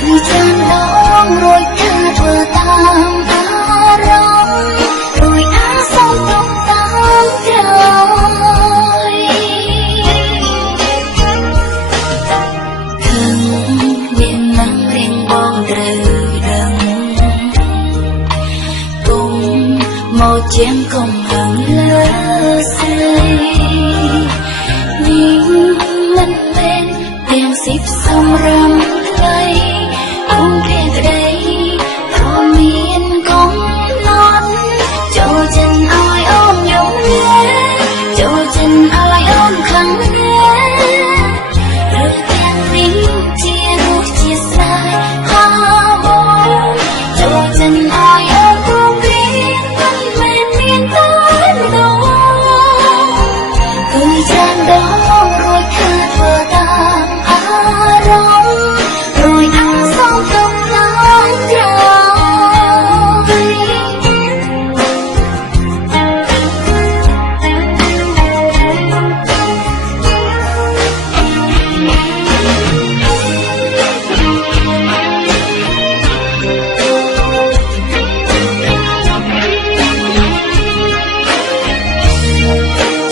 cứ chan đó rồi ta vừa tam rong rồi á xong tông tam trời thương miền nắng riêng bong trời đằng cùng một chén cùng hàng lơ say nhìn mình bên đèn xếp sông râm lây cũng kề đây thọ miên con non cho chân ai ôm nhung nhé cho chân ai ôm khăng nhé rồi tan nín chia ruột chia sai ha mong cho chân ai ôm không biết thân mềm miên tới đâu thời gian đó rồi ta vừa tan rong rồi ăn xong tâm tan trời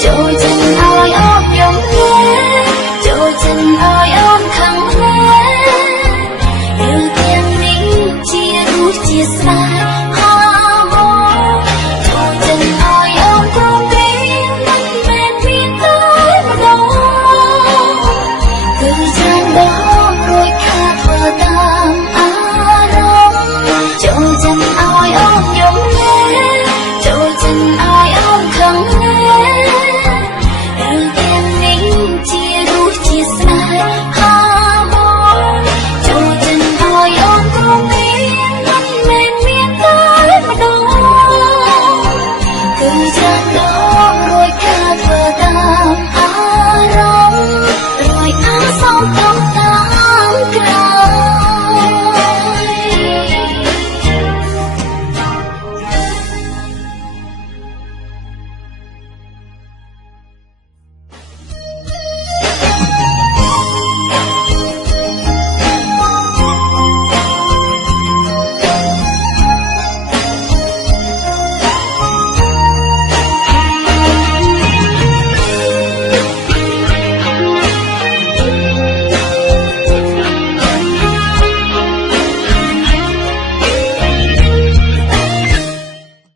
cho chân ai ôm nhung nhé cho chân ai ôm khăng nhé rồi tiếng nín chia ruột chia sai ha mong cho chân ai ôm không biết mình mệt miên tới đâu thời gian đó rồi ta vừa tam rong cho chân ai ôm nhung nhé cho chân ai ôm khăng nhé rồi tiếng nín chia ruột chia sai ha mong cho chân ai ôm không biết mình mềm miên tới đâu thời gian đó rồi ta vừa tam rong rồi á xong tông tam trời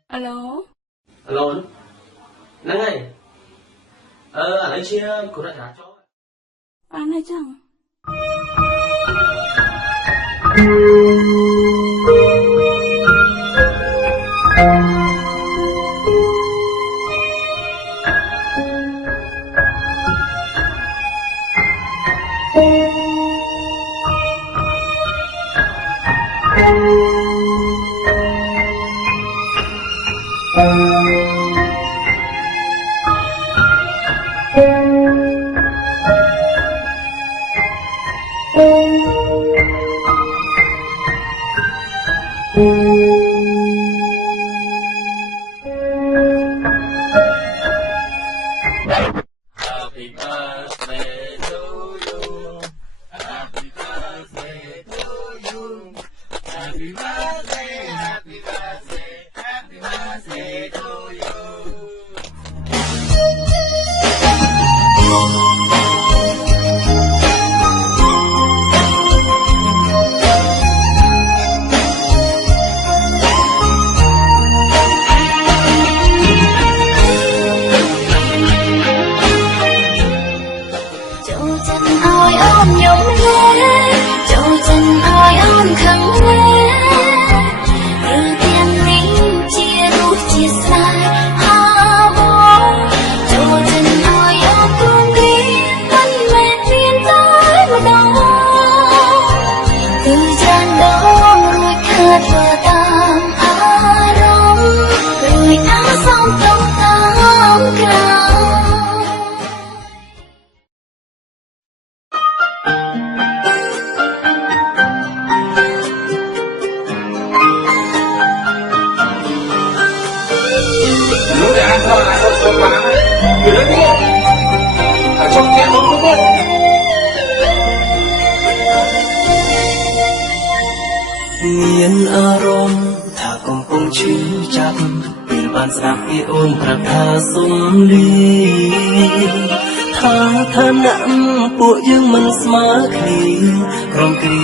Alo, Alo, Nắng ơi. Anh ấy chia của đại trả cho. anh hay chăng? Happy birthday to you. Happy birthday to you. Happy birthday, happy birthday, happy birthday to you. cho chân ai ôm nhung nhé cho chân ai ôm khăng nhé rồi tiếng nín chia ruột chia sai ha mong cho chân ai ôm không biết thân mệt miên tới đâu thời gian đó rồi ta vừa tam rong rồi á xong tông tam trời Lúc để ăn thôi là không bán. Người lớn biết. Ở trong kia không biết. មានអារម្មណ៍ថាកំពុងឈឺចាប់ពេលបានស្ដាប់ពីអូនប្រាប់ថាសុំលីថាឋានៈពួកយើងមិនស្មើគ្នាក្រុមគ្រី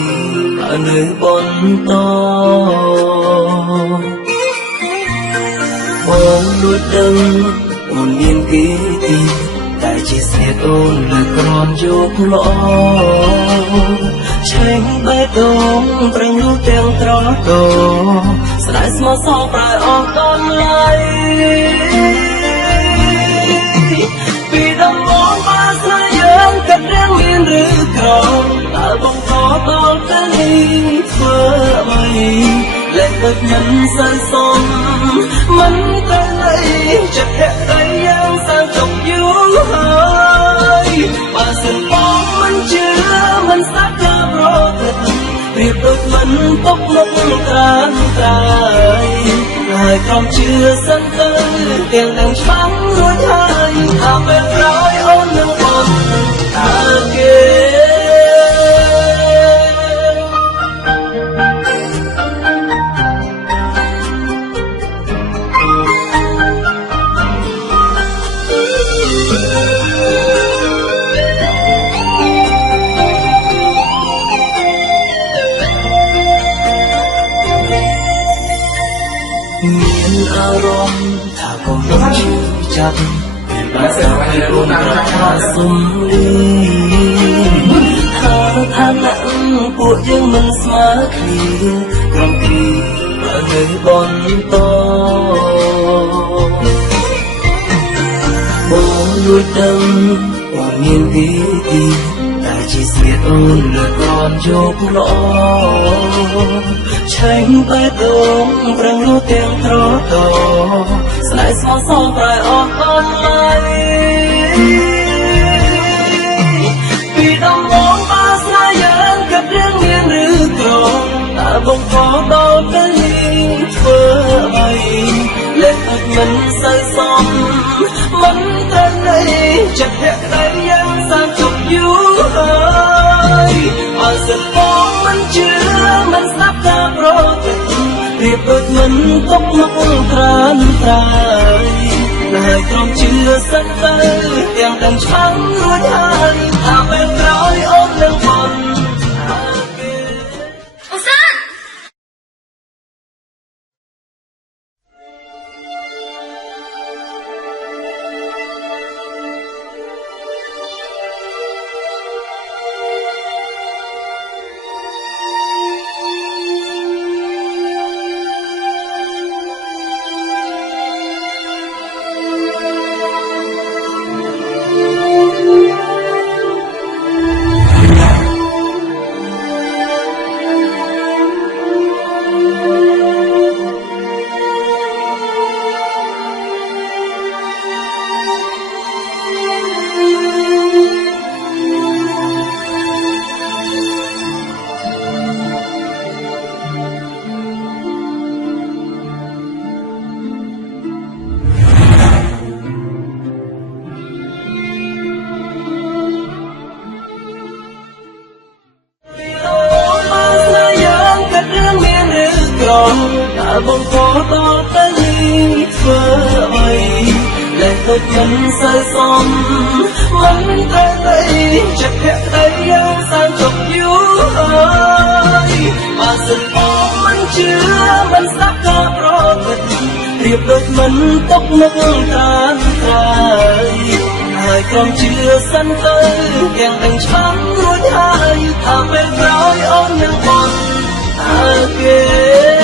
បើនៅបន្តបងលួចដឹងអូនមានគេទីតែជាស្នេហ៍អូនលើកក្រំយកល្អឆេងបេះដូងប្រឹងនោះទាំងត្រដោស្ដាយស្មោះសរប្រែអស់ដល់ឡៃពីដំបូងបានស្នេហ៍យើងកាត់រៀងមានឬក្រំតើបងខកដល់ទៅនេះធ្វើអ្វីលែងទឹកញ៉ាំសើសំមិនទៅไหนចិត្តតែដៃយ៉ាងសាងចុកយូរហើយបើសិនបងមិនជឿមិនស្ដាប់ការប្រកបប្រៀបដូចមិនຕົកមុខត្រានត្រៃហើយក្រុមជឿសិនទៅទាំងនឹងច្បាំងរួចហើយថាពេលក្រោយអូននឹងបងថាគេមានអារម្មណ៍ថាកំពុងឈឺចាប់បានស្ដាប់ពីអូនប្រាប់ថាសុំលីថាឋានៈពួកយើងមិនស្មើគ្នាក្រុមគ្រីបើនៅបន្តបងលួចដឹងអូនមានទីទីតែជាស្នេហ៍អូនលើកក្រំយកល្អឆេងបេះដូងប្រឹងនោះទាំងត្រដោស្នេហ៍ស្មោះសរប្រែអស់ដល់ឡៃពីដំបូងបានស្នេហ៍យើងកាត់រៀងមានឬក្រំតើបងខកដល់ទៅនេះធ្វើអ្វីលែងទឹកមិនសូវសមមិនត្រូវណីចិត្តភក្តីយ៉ាងសាងជប់យូរហើយបើសិនបងមិនជឿមិនស្ដាប់ការប្រកបប្រៀបដូចមិនຕົកមុខត្រានត្រៃហើយក្រុមជឿសិនទៅទាំងដឹងច្បាំងរួចហើយថាពេលក្រោយអូននឹងបងអូសានតើបងខកដល់ទៅនេះធ្វើអ្វីលែងដូចមិនសូវសមមិនត្រូវទេចិត្តភក្តីយ៉ាងសាងចុកយូរហើយបើសិនបងមិនជឿមិនស្ដាប់ការប្រកបប្រៀបដូចមិនຕົកមុខត្រានត្រៃហើយក្រុមជឿសិនទៅទាំងដឹងច្បាំងរួចហើយថាពេលក្រោយអូននឹងបងថាគេ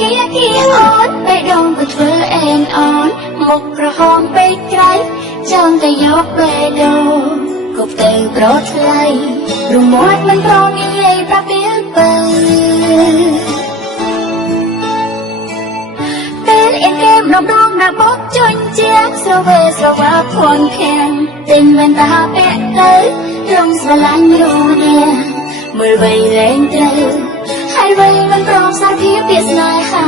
គៀអូនបេះដូងក៏ធ្វើអែនអូនមុខក្រហមពេកក្រៃចង់តែយកបេះដូងគប់ទៅប្រត់ថ្លៃរមាត់មិនប្រងាយប្រាប់វាបើពេលអៀនគេម្ដងណាបុកជន់ជាស្រវើស្រវាភួនខាំងទិញមិនតាពាក់ទៅត្រង់ស្រឡាញ់រូនាមើលវៃលែងត្រូវហើយវៃមិនព្រមសារភាពពាក្យស្នេហា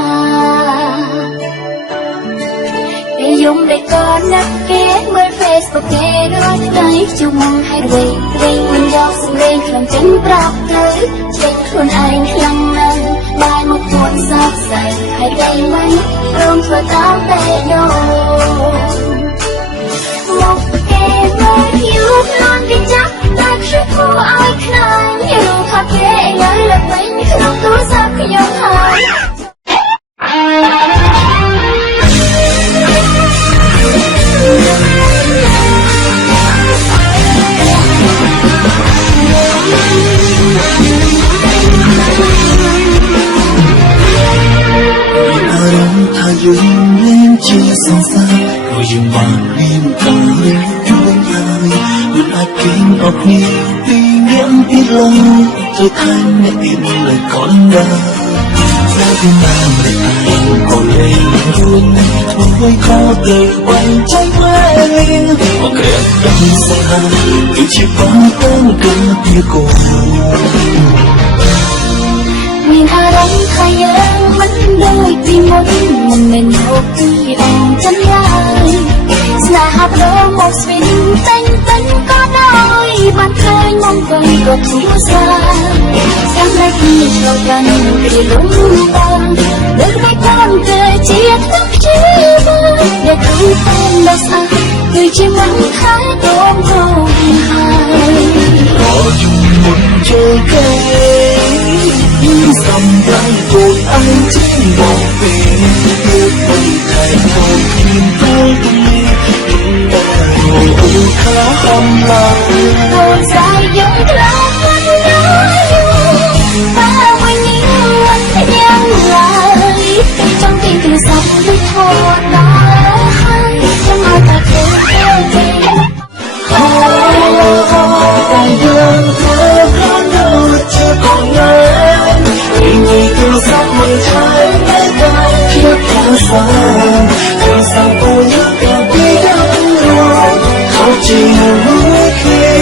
ពេលយំដែលកូនណាស់គេមើល Facebook គេរាល់ថ្ងៃជុំហើយវៃមិនយកសម្លេងខ្លួនចិនប្រាប់ទៅចេញខ្លួនឯងខ្លាំងណាស់បាយមកពួនសោកសៅហើយវៃមិនព្រមធ្វើតាមតែដូមកគេមើលយូរខ្លួនគេចាក់តែខ្ញុំគួរឲ្យខ្លាញ់រូបភាពគេឥឡូវលើកវិញក្នុងទូរស័ព្ទខ្ញុំហើយថាយើងលែងជាសង្សារក៏យើងបានមានការរៀនជួយហើយមិនអាចគេងអស់គ្នាពីរៀងពីឡើយទៅថែមអ្នកទៀតលើកូនដែរតែពីណាមិនតែក៏លែងរួចធ្វើឲ្យខកទៅបាញ់ใจវិញមកក្រាបដឹងសង្ហាគឺជាបងទាំងគឺពីកូនមានអារម្មណ៍ថាយើងមិនដូចពីមុនមិនមែនមកពីអងចឹងឡើយស្នេហាប្រមកស្វិនតែងក៏ដោយបានឃើញមកវិញក៏ធូរស្រាលចាំតែពីឆ្លងកាត់ពីលំបងដូចមិនគន់គឺជាទឹកជីវិតដែលគឺតែលោកស្អាតគឺជាមិនខានដងគោហើយក៏យំមុនចូលគេសំដែងគួរអើជាបងពេលពេលពេលខែកូនពីពេលទំនេរអូខាអំឡាកូនស្រីយើងខ្លាចមិនយូរបើមិនញ៉ាំយ៉ាងឡើយចង់ទីទូរស័ព្ទមិនថតដល់ហើយចង់ឲ្យតែគេទេតែយើងធ្វើខ្លួនដូចជាកូនញ៉ាំពីទូរស័ព្ទមិនឆាយតែភាពខាងស្អាតទូរស័ព្ទអូនក៏ពីដល់เขาជាមួយគ្នា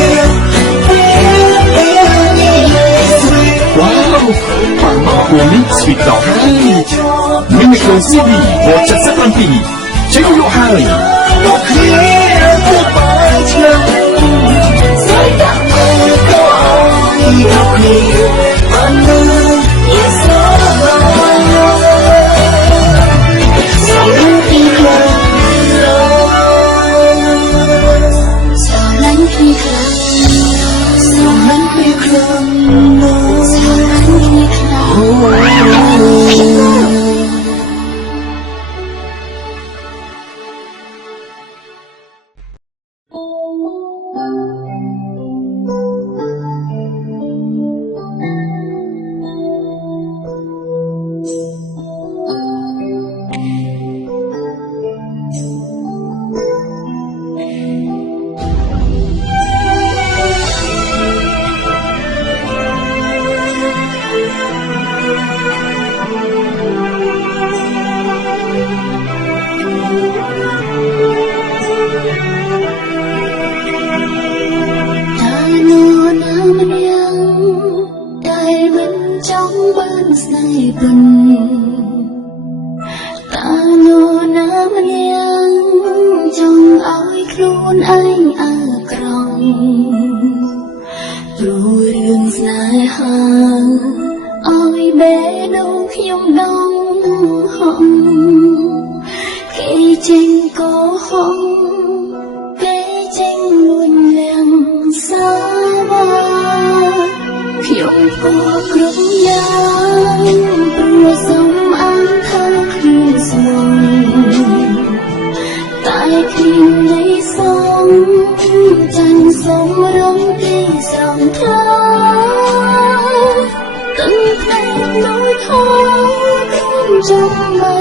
Wow, Mami Sweet Dog Micro CD 177ចេញលក់ហើយមកគ្នាទៅបាយឆ្នាំស្រីដាក់មើលក៏ឲ្យមកគ្នាបានមើលយេសោ ជុំបី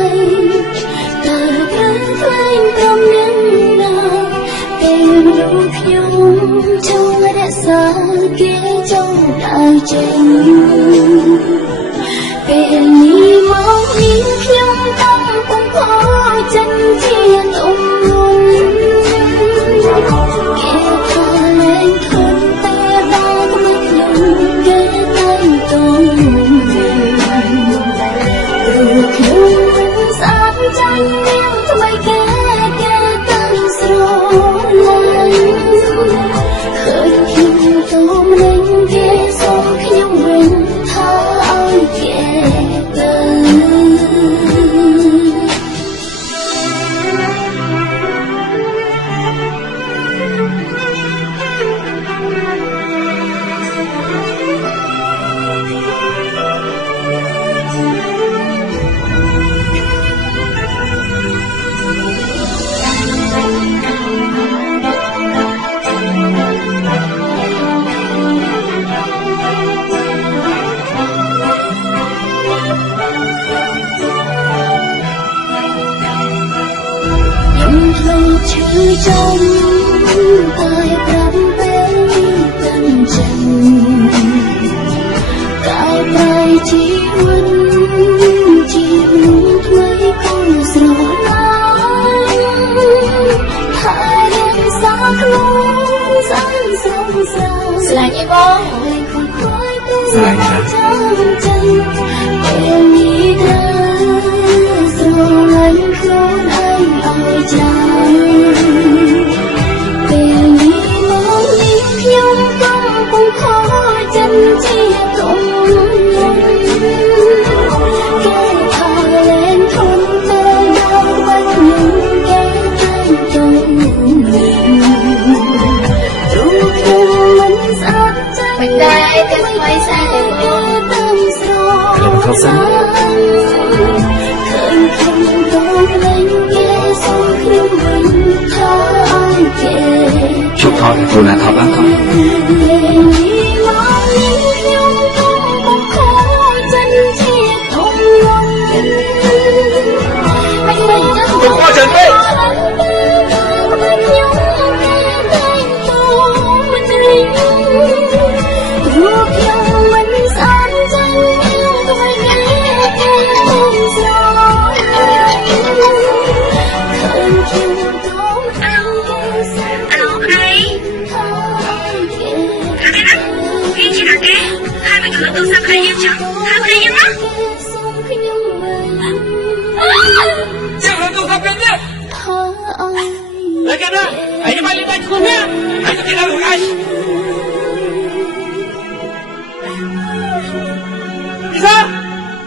តើត្រូវខ្លែងព្រមនឹងណាពេលនោះខ្ញុំចូលរក្សាគេចូលដើរចេញពេលនេះមកនេះខ្ញុំកំពុងខកចិត្តជាទុំមុនគេថាលែងខំតែដល់មកខ្ញុំគេតែទុំព្រោះខ្ញុំស្អាតចាញ់នាងថ្មីគេតែស្រឡាញ់ឃើញខ្ញុំទុំលេងគេសុំខ្ញុំវិញថាឲ្យគេទៅ ឈឺចំតែប្រាប់ពេលទាំងចិនកាយប្រៃជីវិតជាថ្មីគូស្រឡាញ់ហើយរៀនសាខ្លួនសាំស្រងស្រោស្លាញ់អីបងស្លាញ់ណាពេលនេះត្រូវស្រឡាញ់ខ្លួនឯងឲ្យចាំ ពេលនេះមកនេះខ្ញុំកំពុងខកចិត្តជាទុំគេថាលែងធន់តែដល់វិញគេតែទុំរូបខ្ញុំមិនស្អាតចាស់មិនដែរតែថ្មីស្អាតតែតាមស្រឡាញ់ឃើញខ្ញុំต้องលែងគេសុំខ្ញុំវិញថាឲ្យគេ chúc thôi cô là thật lắm thôi đừng qua trận đi lấy cái đó, hãy bay lên bay xuống nhé, hãy cho cái đó được anh. Misa,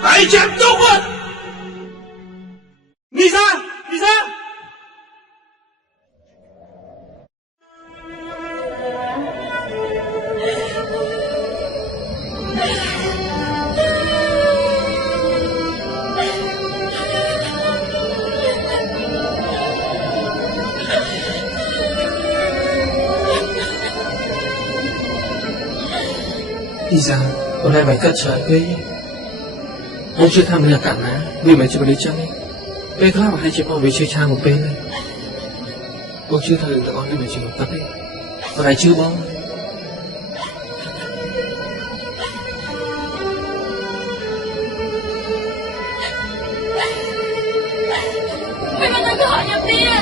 hãy chém tung rồi. Misa, Misa. Đi ra, hôm nay mày cất trời ghê. Ông chưa tham gia cả má, vì mày chưa có lý chân ấy. Bây giờ mà hai chị con về chơi trang một bên này. Ông chưa tham gia con vì mày chỉ một tập ấy. Còn này chưa bông. Mày mà đừng có hỏi nhập tiền.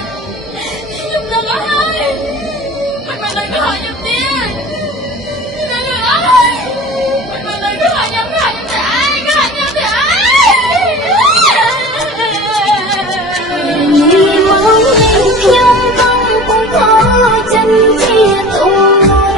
Nhập đừng có hỏi. Mày mà đừng có hỏi nhập tiền. Đừng có hỏi. Mày mà đừng có hỏi nhập thì ai? Có hỏi nhập thì ai? Hãy subscribe cho kênh Ghiền Mì Gõ để không bỏ lỡ những video hấp dẫn.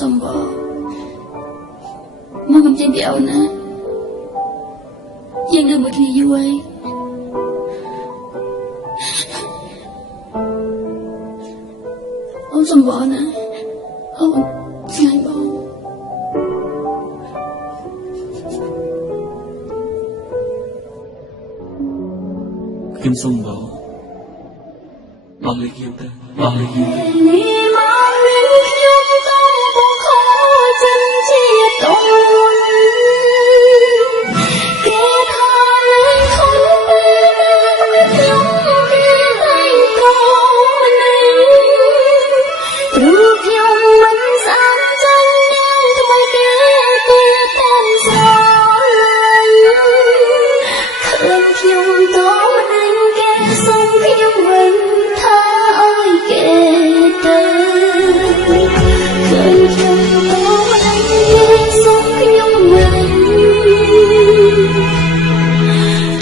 សំបមកកំចេញពីអូនណាយើងនៅមួយគ្នាយូរហើយអូនសំបណាអូនឆ្ងាយបងខ្ញុំសុំបងបងលេខខ្ញុំទៅបងលេខខ្ញុំទៅ នេះមកវិញខ្ញុំកំពុងខកចិនជាតូនគេថាលេងខំពេលណាខ្ញុំរៀនហើយកូននេះព្រោះខ្ញុំមិនស្អាតចាញ់នាងថ្មីគេពីតាមស្រឡាញ់ឃើញខ្ញុំតនឹងគេសុំខ្ញុំវិញថាឲ្យគេទៅឃើញខ្ញុំតនឹងគេសុំខ្ញុំវិញ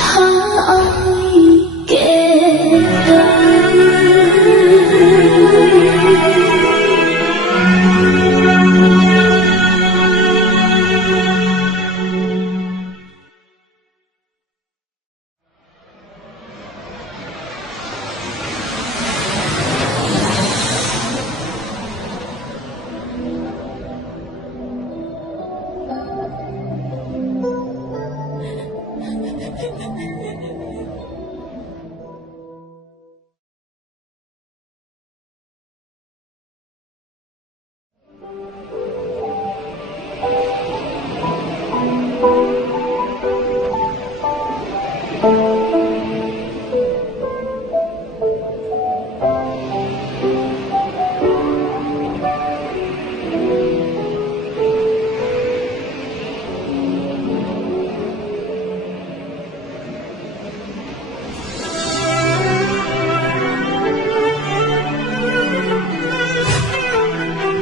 ថាឲ្យគេទៅ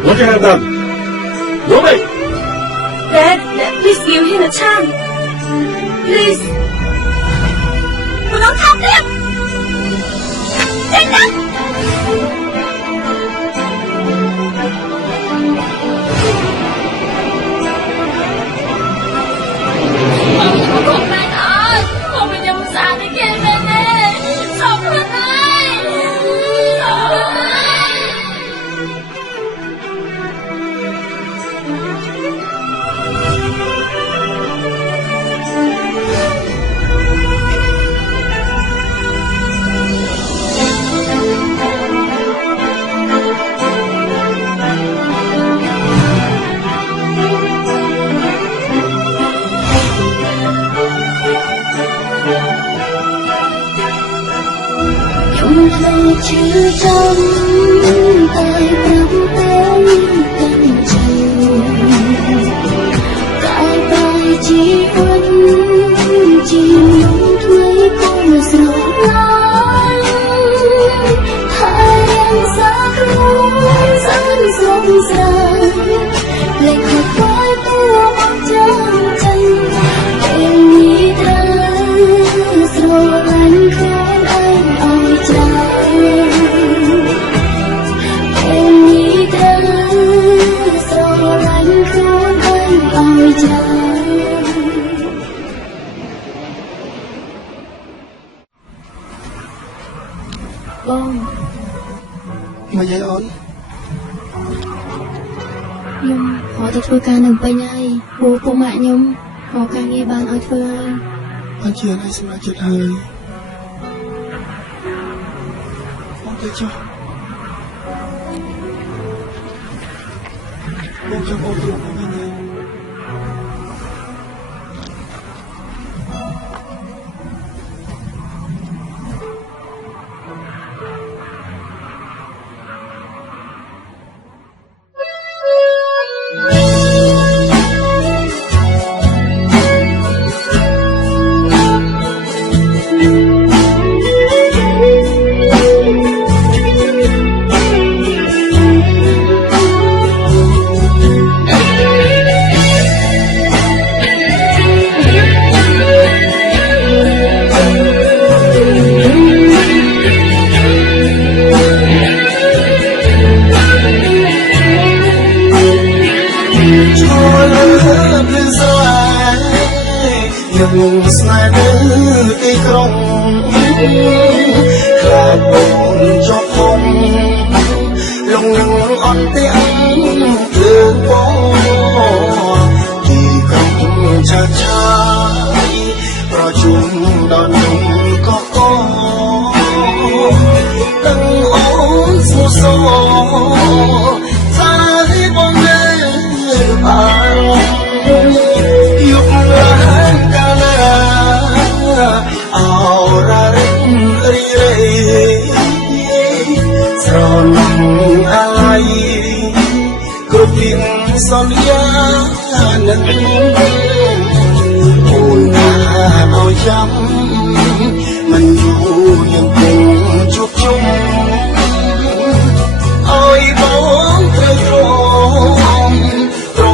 What you have done? Move it! Dad, please give him a chance. Please. Đừng có thăm em. Chết đó. Con này ơi, con bị nhầm xa đi kia bên đây. Sống hết ơi. Sống hết ơi. Chúng tôi chưa trong tay nắm tên tình trường tại bài chỉ quân chỉ muốn thuê con rồi lắm hai em xa luôn dẫn dòng dài lệch một với tua bóng trắng tranh em nghĩ thơ rồi anh khốn anh ôi trời em nghĩ thơ rồi anh khốn anh ôi trời Bon មកយាយអូន ខ្ញុំហៅទៅធ្វើការនៅពេញហើយព្រោះពុកម៉ាក់ខ្ញុំរកការងារបានឲ្យធ្វើហើយ បានជាឲ្យសម្រាប់ចិត្តហើយបងទៅចុះបងចង់អូនទៅវិញណា Hãy subscribe cho kênh Ghiền Mì Gõ để không bỏ lỡ ស្នេហ៍នៅទីក្រុងខ្លាចអូនចុះហងលងនឹងអត់ទេអញលើបងទីក្រុងឆាឆាយប្រជុំដល់នំកកដឹងអូនសួសោឲ្យបងនៅបានយុគរានកាលាអររិញរីរេស្រណំអាឡ័យគ្រប់ពីសន្យានឹងអូនណាឲ្យចាំមិនយូរยังគង់ជួបជុំឲ្យបងត្រូវព្រ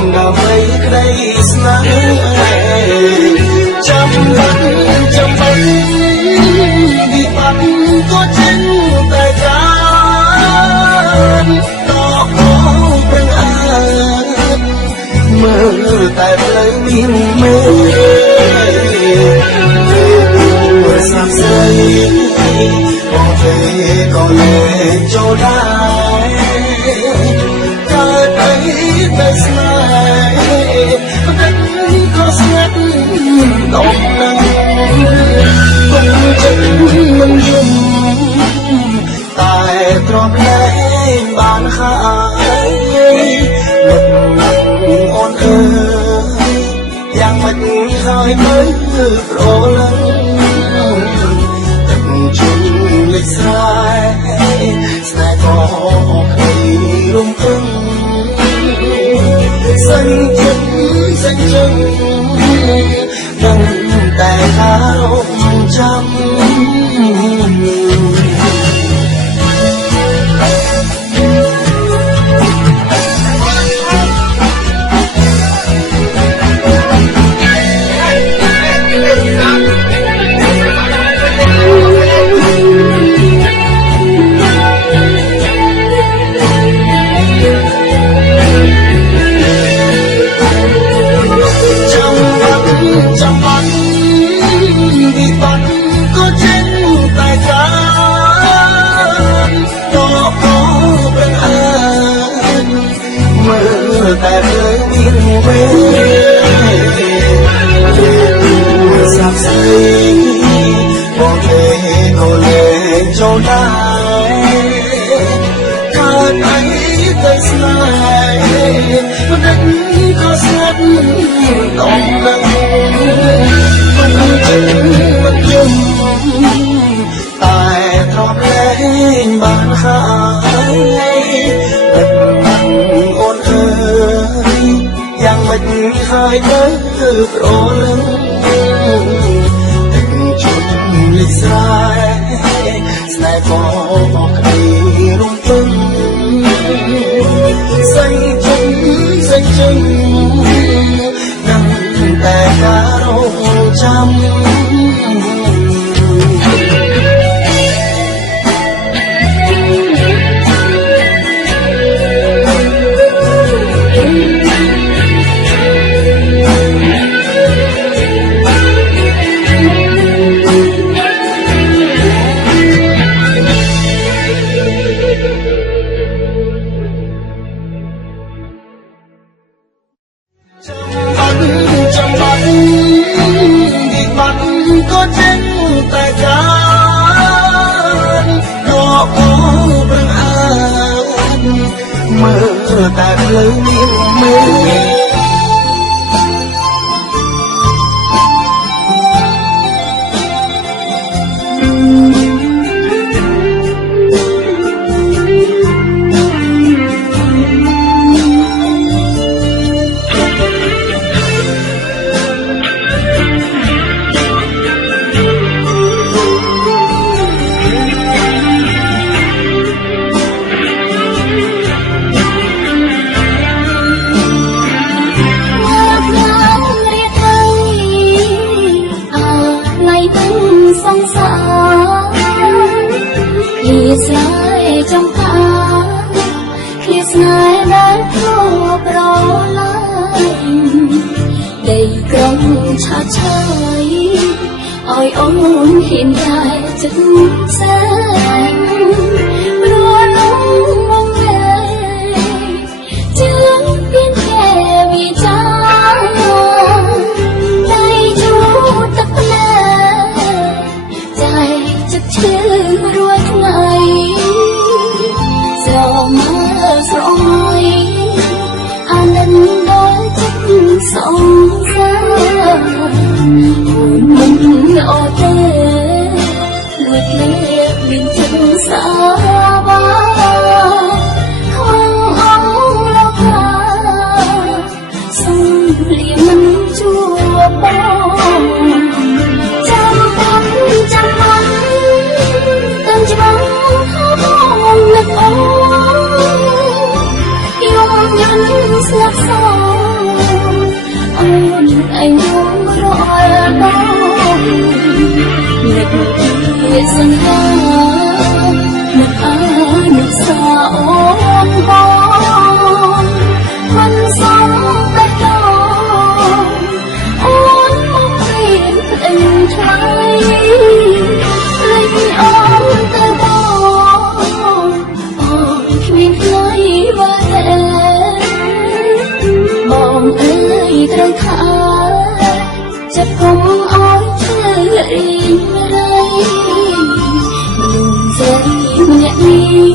មដើម្បីក្តីស្នេហ៍ចាំបាត់វិបត្តិក៏ចេញតែចានតបប្រឹងអើមើលតែផ្លូវមានមេសាប់ស្រីបងទេក៏លែងចូលដែរកើតអីតែស្នេហ៍ទឹកក៏ស្ងាត់ដល់នឹងគុំចិត្តមិនយំតែទ្រាំលែងបានហើយនឹកអូនអើយយ៉ាងមិនហើយមើលប្រលឹងទឹកជុំលេចស្រែស្នេហ៍ក៏គ្នារំពឹងសេញចិត្តសេញជឹងដឹងតែថារំចាំតែភ្លើងមានវេសាប់ស្រីបងទេក៏លែងចូលដែរកើតអីទៅស្នេហ៍មិនដឹងក៏ស្ងាត់ដល់នឹងមិនចិត្តមិនយំតែទ្រាំលែងបានហើយទឹកអូនអើយយ៉ាងមិនហើយទៅប្រលឹងទឹកជុំលិចស្រែស្នេហ៍ក៏គ្នារំពឹងសេញជុំសេញជឹងនឹងតែការរងចាំก็เจ็บแต่การดอกโอ้ประหารเมื่อแต่เพลิงมีมือស្នេហ៍ចំកាគ្នាស្នេហ៍ដែលធ្លាប់ប្រឡាយដីក្រុងឆាឆាយ ôi ôm hiện tại chất sáng luôn luôn mong về chưa biết kẻ vì cha đây chú tất là dài chất chữ ruột ngày giờ mơ rõ mai an ninh đôi chất sông ra mình ở đây lượt lê bên chân xa ba không áo lo cả sông lìa mình chua bao trăm bắn từng chỉ bắn không ngực yêu nhân sắc sâu anh không rõ đâu nhật kia sân ga nhật nhật xa ôm hôn mình sống tay đau ôn mong tìm tình trái linh ôm tay đau miền nơi về bóng ơi trời khá chắc không ai chơi đây đường dây nhẹ đi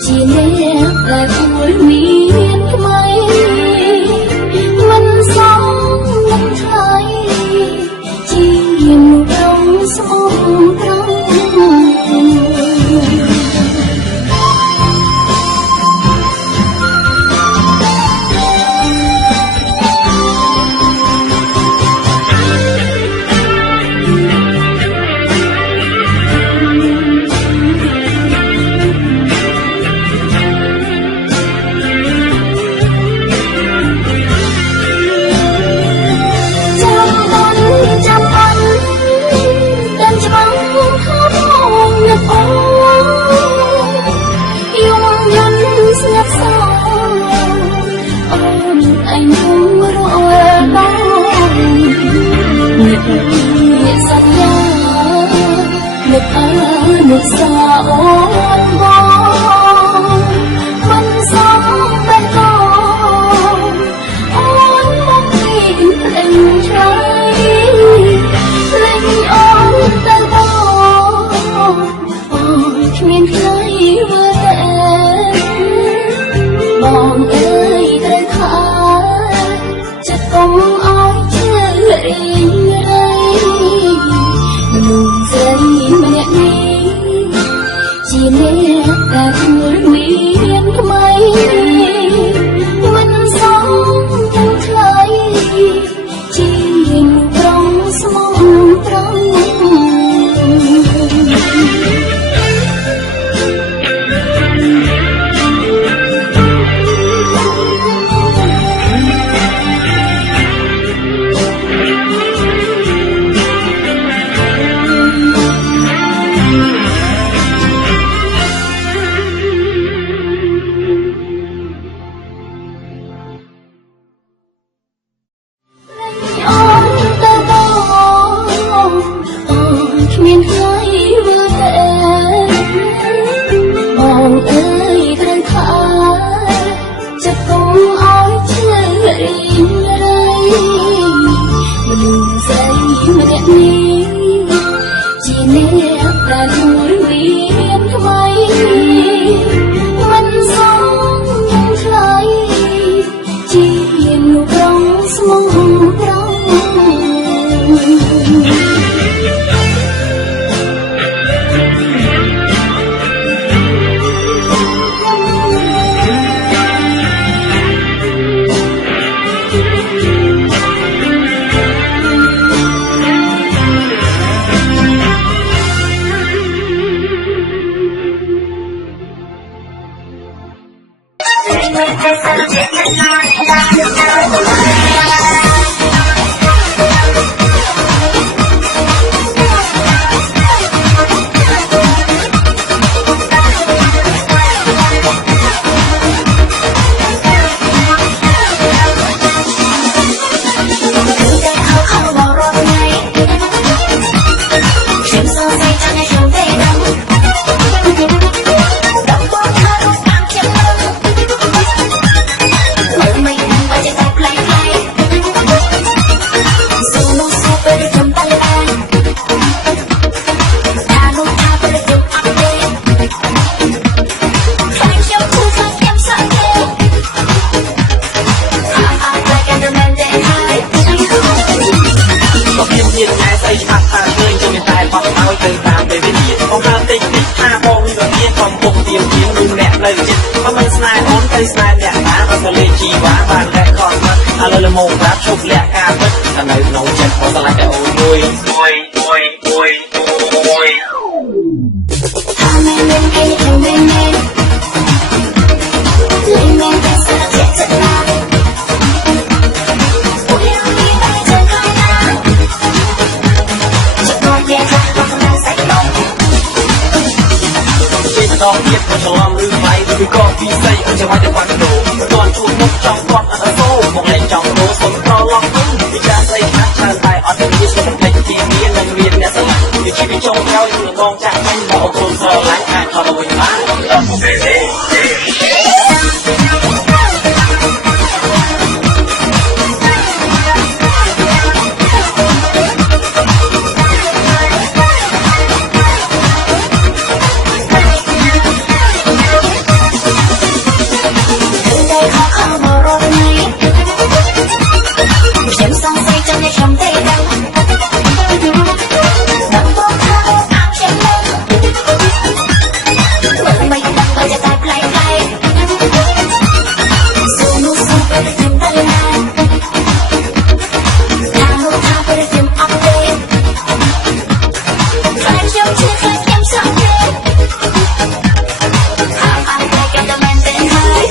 chỉ nét là cuối miền mây mình sống năm thay chìm trong sông trắng anh không rõ đâu nhật sắt nhá nhật nhật xa ôn hôn mình sống bên con ôn mong tìm tình trái linh ôm tay bóng miền khơi về bóng ơi tay khá chắc không ai chơi đây đường dây nhẹ đi chỉ nét là cuối miền mây mình sống trong trái chìm trong sông trắng miền khơi về bóng ơi trời khá chắc không ai chơi đây đường dây nhẹ đi chỉ nét là cuối miền mây mình sống trong trái chìm trong sông trắng ច្បាស់ថាឃើញជាមានតែបោះឲ្យទៅតាមពេលវេលាបងហើតិចតិចថាបងមានវិញ្ញាណកំពុងទៀមទៀមនឹងអ្នកនៅចិត្តបើមិនស្នេហ៍អូនទៅស្នេហ៍អ្នកណាបើសលេងជីវ៉ាបានតែខំមកឥឡូវលំងប្រាប់ជប់លាក់ការពិតតែនៅក្នុងចិត្តបងឆ្លាញ់តែអូនមួយថាមែនមែនគេខ្ញុំមែនមែនលេងមែនតែស្អាតចិត្តណាពួកយើងមានតែចង់ខាងណាជិះមកគេថាបងមិនសាច់ឡងជាដងទៀតមិនច្រឡំឬថ្លៃឬក៏ពីស្អីអូនចាំឲ្យតែបាត់ដូរមិនទាន់ជួបមុខចង់គាត់អត់សូមកលែងចង់ដូរសុំប្រឡងគុំពីការស្អីណាស់ច្រើនតែអត់មានសុំតែទីមាននឹងមានអ្នកស្រឡាញ់ពីជីវិតចុងក្រោយនឹងបងចាក់មិនមកអូនស្រឡាញ់អាចថតឲ្យបានដល់ពេលនេះខ្ញុំសង្ស័យចង់ឲ្យខ្ញុំទេដឹងដល់បងថាអូនអាប់ខ្ញុំនឹងមើលមិនដឹងបើจะតែផ្លែផ្លែសូមនោះសូមពេលខ្ញុំទៅណាថានោះថាពេលខ្ញុំអត់ទេខ្លាចខ្ញុំជឿខ្លាចខ្ញុំសោកទេអត់តែគេតែមិនទេហើយ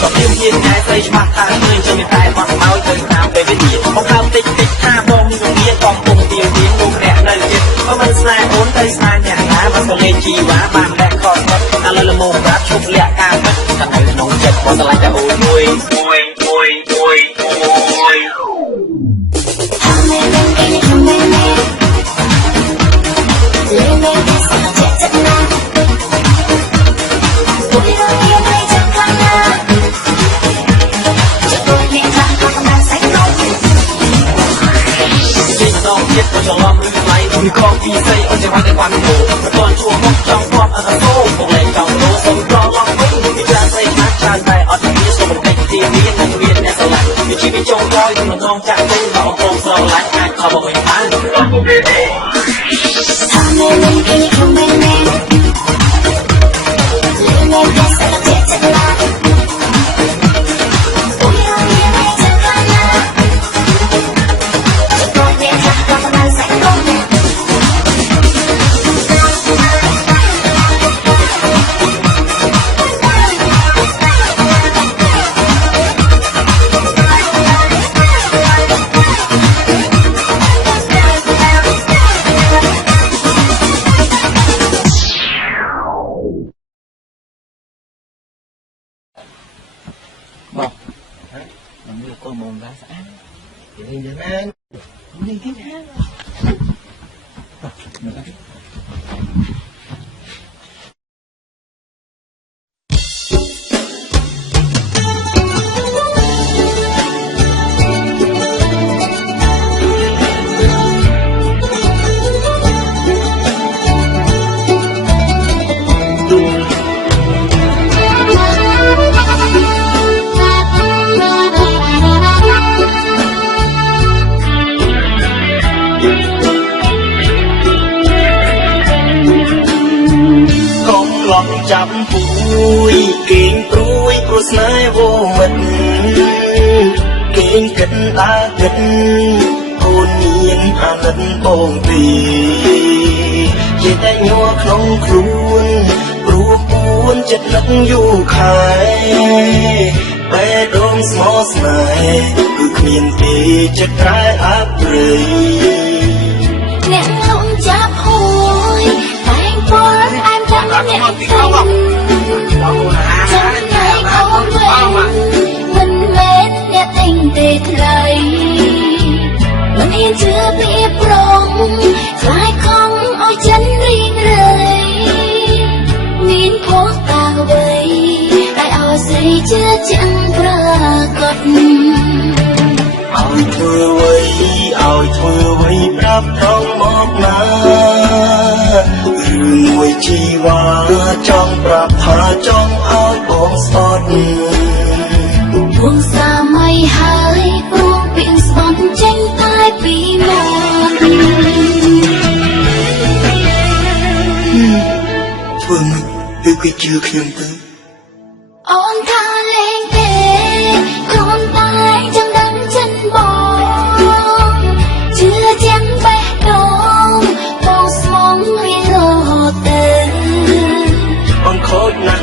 ក៏ព្រៀបជាតែស្អីច្បាស់ថាឃើញជាមានតែបោះឲ្យទៅតាមពេលវេលាបងហើតិចតិចថាបងមានវិញ្ញាណកំពុងទៀមទៀមនោះអ្នកនៅចិត្តបើមិនស្នេហ៍អូនទៅស្នេហ៍អ្នកណាបើសលេងជីវ៉ាបានតែខត់ឥឡូវលំងប្រាប់ជប់លាក់ការពិតតែនៅក្នុងចិត្តបងឆ្លាញ់តែអូនមួយថាមែនមែនគេខ្ញុំមែនមែនលេងមែនតែស្អាតចិត្តណាពួកយើងមានតែចង់ខាងណាជិះមកគេថាបងមិនសាច់ឡងជាដងទៀតមិនច្រឡំឬថ្លៃឬក៏ពីស្អីអូនចាំឲ្យតែបាត់ដូរមិនទាន់ជួបមុខចង់គាត់អត់សូមកលែងចង់ដូរសុំប្រឡងវិញពីការស្អីណាស់ច្រើនតែអត់មានសុំតែទីមាននឹងមានអ្នកស្រឡាញ់ពីជីវិតចុងក្រោយនឹងងចាក់វិញមកអូនស្រឡាញ់អាចខំមកវិញបានដល់ពេលនេះថាមែនមែនគេខ្ញុំមែនមែនលេងមែនតែស្អាតចិត្តណាពួកយើងមានតែចង់ខាងណាជិះមកគេថាបងមិនសាច់ឡងបងខ្ញុំមើលកូនមកឡើងស្អាតនិយាយយ៉ាងណានិយាយទីណាចាំពួយគេងព្រួយព្រោះស្នេហ៍វមិនគេងគិតដើរគិតអូនមានអាណិតបងទីជាតែញ័រក្នុងខ្លួនព្រោះពួនចិត្តនឹកយូរខែបែរដងស្មោះស្នេហ៍គឺគ្មានទេចិត្តប្រែអព្រៃអ្នកងងចាប់ហួយតែងពណ៌អែមចាំអ្នកពេញចាំតែអូនវិញមិនមែនអ្នកទិញទេថ្លៃមិនហ៊ានជឿពីប្រងខ្លាចខំឲ្យចិនរីងរៃមានផុសតាវ័យតែឲ្យស្រីជឿជាក់ប្រកបឲ្យធ្វើអ្វីប្រាប់ត្រង់មកណារឿងមួយជីវ៉ាចង់ប្រាប់ថាចង់ឲ្យបងស្អត់ពួកសាមីហើយព្រោះពីស្បន់ចេញតែ ពីមក ធ្វើមិនគឺគេជឿខ្ញុំទៅ អូនថាលេងទេខ្លួនតែចាំដឹងចិនបងជឿចាំបេះដូងបងស្មងរៀងរហូតទៅ អូនខូចណាស់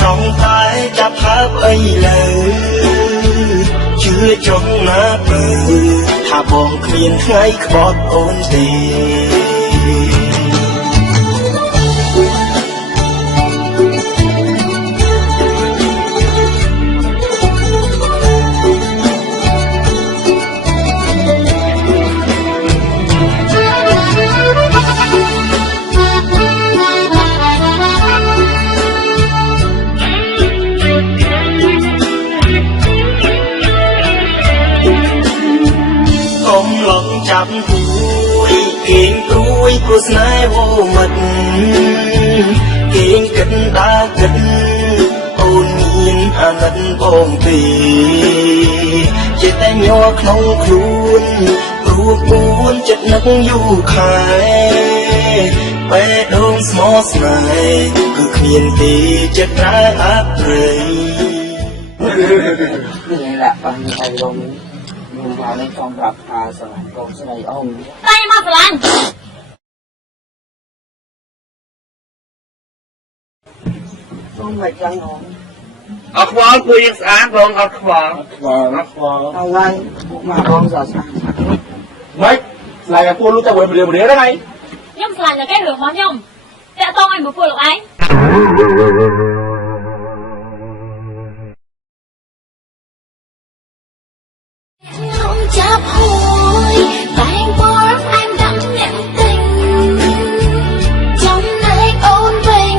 ចង់តែចាប់ហើបអីលើជឿចង់ណាបើថាបងគ្មានថ្ងៃក្បត់អូនទេ ចាប់គួយគេងព្រួយព្រោះស្នេហ៍វមិតគេងគិតដើរគិតអូនមានអាណិតបងទេចិត្តតែញ័រក្នុងខ្លួនព្រោះគួនចិត្តនឹកយូរខែបែរដងស្មោះស្នេហ៍គឺគ្មានទេចិត្តប្រែអព្រៃ นี่แหละตอนนี้ไอ้ลมมึงมาในกองรับพาสลายกองสลายอ้อม តែមកស្រឡាញ់ ต้องไปจังน้อง អត់ខ្វល់ពួកយើងស្អាតបងអត់ខ្វល់ เอาไว้มาร้องสาสา ម៉េចស្លាយពួកលោកតែវិញរៀបរៀបហ្នឹងហើយ ខ្ញុំស្រឡាញ់តែគេរឿងរបស់ខ្ញុំតាក់តងឲ្យមកពួកលោកឯង không chấp hối tay bóp em đắm nhận tình trong này ôn bình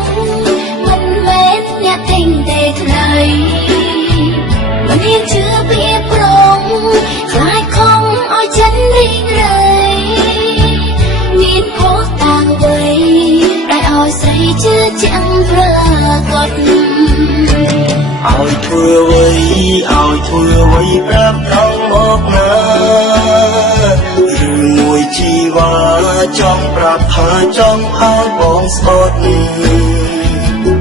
mình bên nhà tình để thầy mình hiện chưa biết rong lại không ôi chân đi rời miền phố tàng vây đại ôi say chưa chẳng rơ quật ឲ្យធ្វើអ្វីប្រាប់ត្រង់មកណាឬមួយជីវ៉ាចង់ប្រាប់ថាចង់ឲ្យបងស្អត់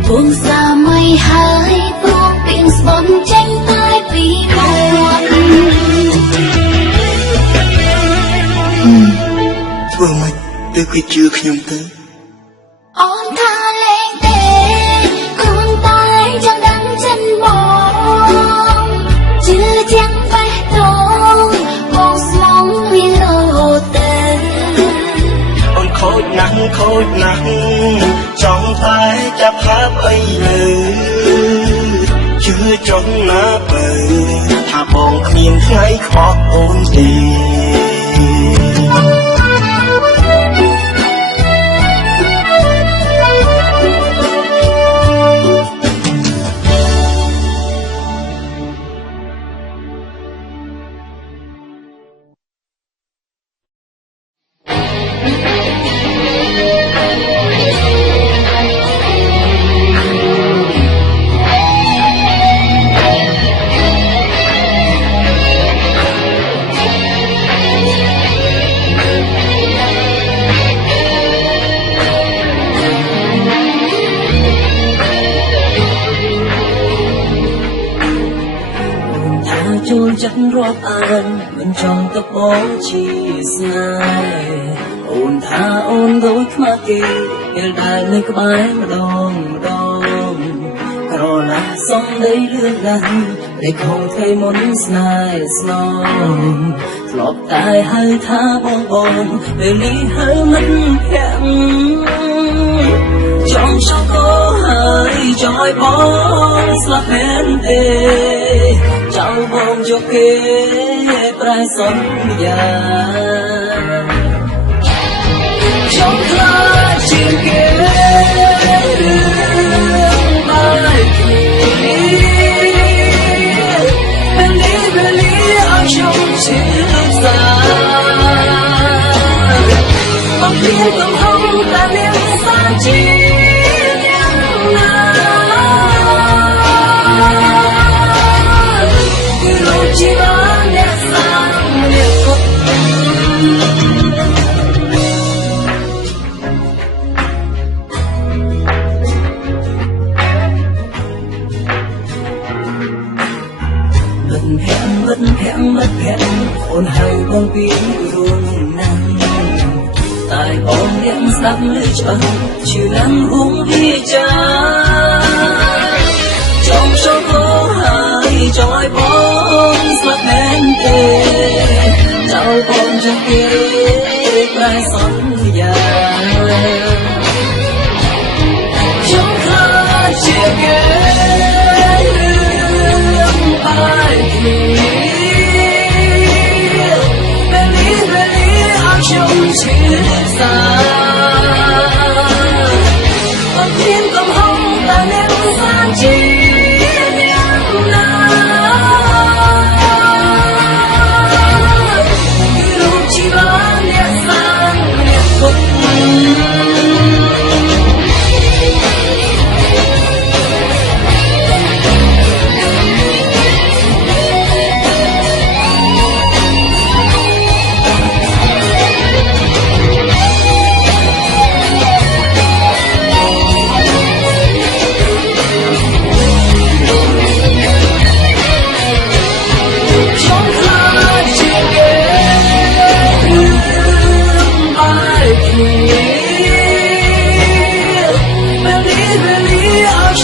buông xa mây hơi buông biển bóng tranh tay vì một ធ្វើមិនទៅគេជឿខ្ញុំទៅ ôn tha lên tê khuôn tay chẳng đắng chân bóng chưa chẳng phải tông một mong riêng lô tên អូនខូចណាស់ចង់តែចាប់ហើបអីលើជឿចង់ណាបើថាបងគ្មានថ្ងៃខ្វល់អូនទេ ចូលចិត្តរាប់អានមិនចង់ទៅបងជាស្នេហ៍អូនថាអូនដូចខ្មាស់គេពេលដែលនៅក្បែរម្ដងក្រឡាសំដីលឿនដាស់ដែលខំធ្វើមុនស្នេហ៍ស្នងធ្លាប់តែហៅថាបងពេលនេះហៅមិនភ័ក្រចង់ចង់ក៏ហើយចង់ឲ្យបងស្លាប់មែនទេចង់បងយកគេប្រែសន្យាចង់ខ្លាចជាងគេបាយគេពេលនេះឲ្យខ្ញុំជឿសាមកពីកំហុសតែមានសាជាយ៉ាងណាជីវ៉ាអ្នកសា ខ្លួនណាស់តែបងអ្នកស្ដាប់ឮច្បាស់ជឿណាំហួងវាចាចង់ចូលហើយចង់ឲ្យបងស្លាប់មែនទេចោលបងជាគេប្រែសន្យាចង់ខ្លាចជាគេរឿងបាយគ្នាខ្ញុំឈឺសាអត់មានកំហុសតែអ្នកសាជាអ្នកណាគឺរូបជីវិតអ្នកសាអ្នកគុក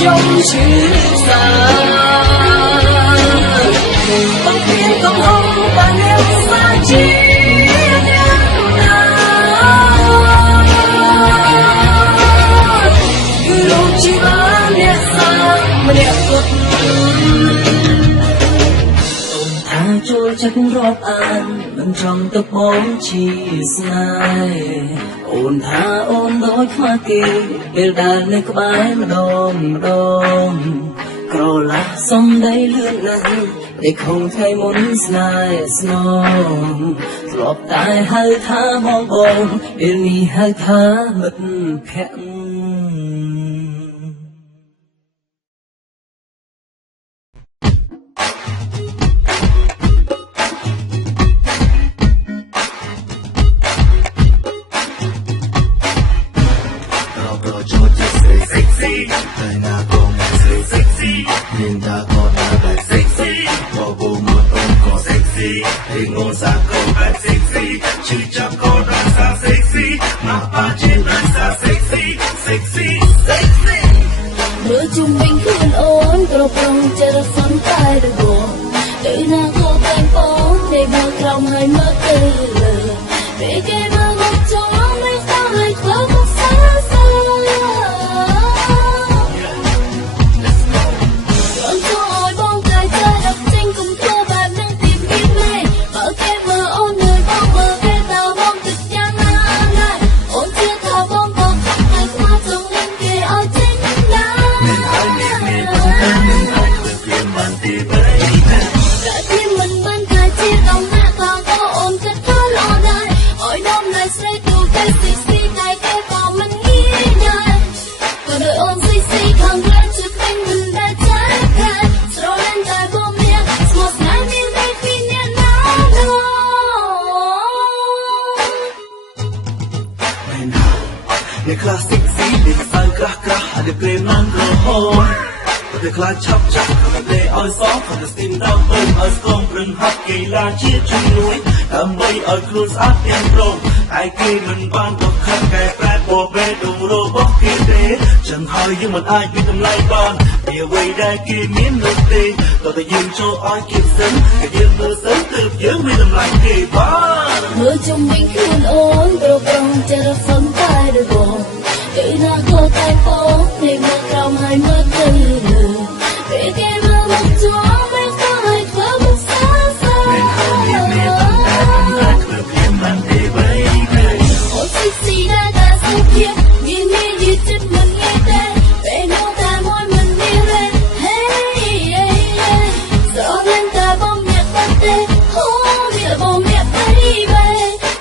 ខ្ញុំឈឺសាបងមានកំហុសតែអ្នកសាជាអ្នកណាគឺរូបជីវិតអ្នកសាម្នាក់គត់សូមថាចូលចិត្តរាប់អានមិនចង់ទៅបងជាស្នេហ៍អូនថាអូនដូចខ្វះគេពេលដែលនៅក្បែរម្ដងក្រឡាសំដីលឿនណាស់តែคงថ្ងៃមុនស្នេហ៍ស្នងធ្លាប់តែហៅថាបងពេលនេះហៅថាមិត្តភក្តិមើលជុំវិញខ្លួនអូនគ្រប់គ្រងចិត្តសន្តាយរងទៅណាក៏តែបងតែមកក្រោមហើយមើលទៅលើពេលគេមកមកចូលមិនស្គាល់ឲ្យធ្វើមកសាសាអូនចូលឲ្យបងកាយចិត្តដល់ចេញគុំធ្វើបែបនឹងទីពីមេបើគេមើលអូននៅបងមើលគេតើបងទឹកយ៉ាងណាដែរអូនជឿថាបងក៏ហើយខ្វះចង់នឹងគេឲ្យចេញអ្នកខ្លះសិក្សាអ្នកសើក្រាស់ក្រាស់ហើយព្រមនឹងរហូតតែខ្លាចឆាប់ឆាប់គាត់តែឲ្យសោះគាត់ស្ទីមដល់ពើឲ្យស្គមព្រឹងហាត់កីឡាជាជំនួយដើម្បីឲ្យខ្លួនស្អាតទាំងព្រមតែគេមិនបានក៏ខិតកែប្រែពណ៌បេះដូងរបស់គេទេចឹងហើយយើងមិនអាចមានតម្លៃបានវាអ្វីដែលគេមាននោះទេតើតែយើងចូលឲ្យគេសិនគេយើងមើលសិនទើបយើងមានតម្លៃគេបានមើលជុំវិញខ្លួនអូនគ្រប់គ្រងចិត្តសន្តាយរងទៅណាក៏តែបងតែមកក្រោមហើយមើលទៅលើពេលគេមកមកចូលមិនស្គាល់ឲ្យធ្វើមកសាសាមិនហើយមានតែធ្វើភ្លាមបានទេបីអូស៊ីស៊ីដែរតែសុខភាពយីនេះយីចិត្តមិនងាយទេពេលនោះតែមួយមិនមានទេហេស្រលាញ់តែបងអ្នកបាត់ទេអូមានបងអ្នកបែប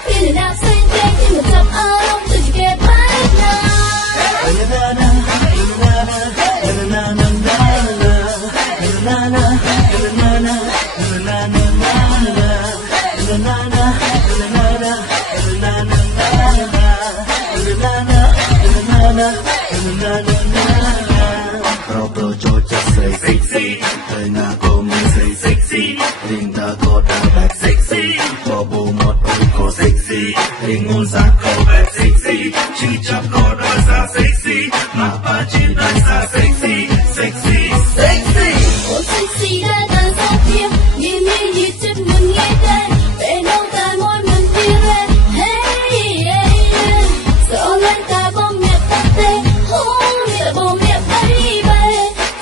ពេលណាផ្សេងទេที่មកចាប់អារម្មណ៍ទៅគេបែបណាเราโปรโจจะใส่เซ็กซี่เธอหน้าก็มีใส่เซ็กซี่ริงตาก็ตาแบบเซ็กซี่พอโบหมดก็เซ็ก Hey ngôn sắc khẩu bé sexy Chữ chấp có đôi xa sexy Mà ba trên đôi xa sexy Sexy Sexy Ôi sexy đã tan ra kia Nhìn như chất mình nghe tên Về đâu ta môi mình kia lên Hey hey Sợ lên ta bông nhạc ta tê Hôn như là bông nhạc baby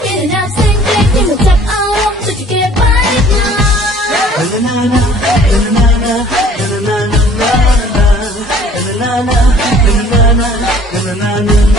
Khi là nào xinh tê Khi một chặt áo lông Tôi chỉ kê bái Na na na na na na na na na na na na na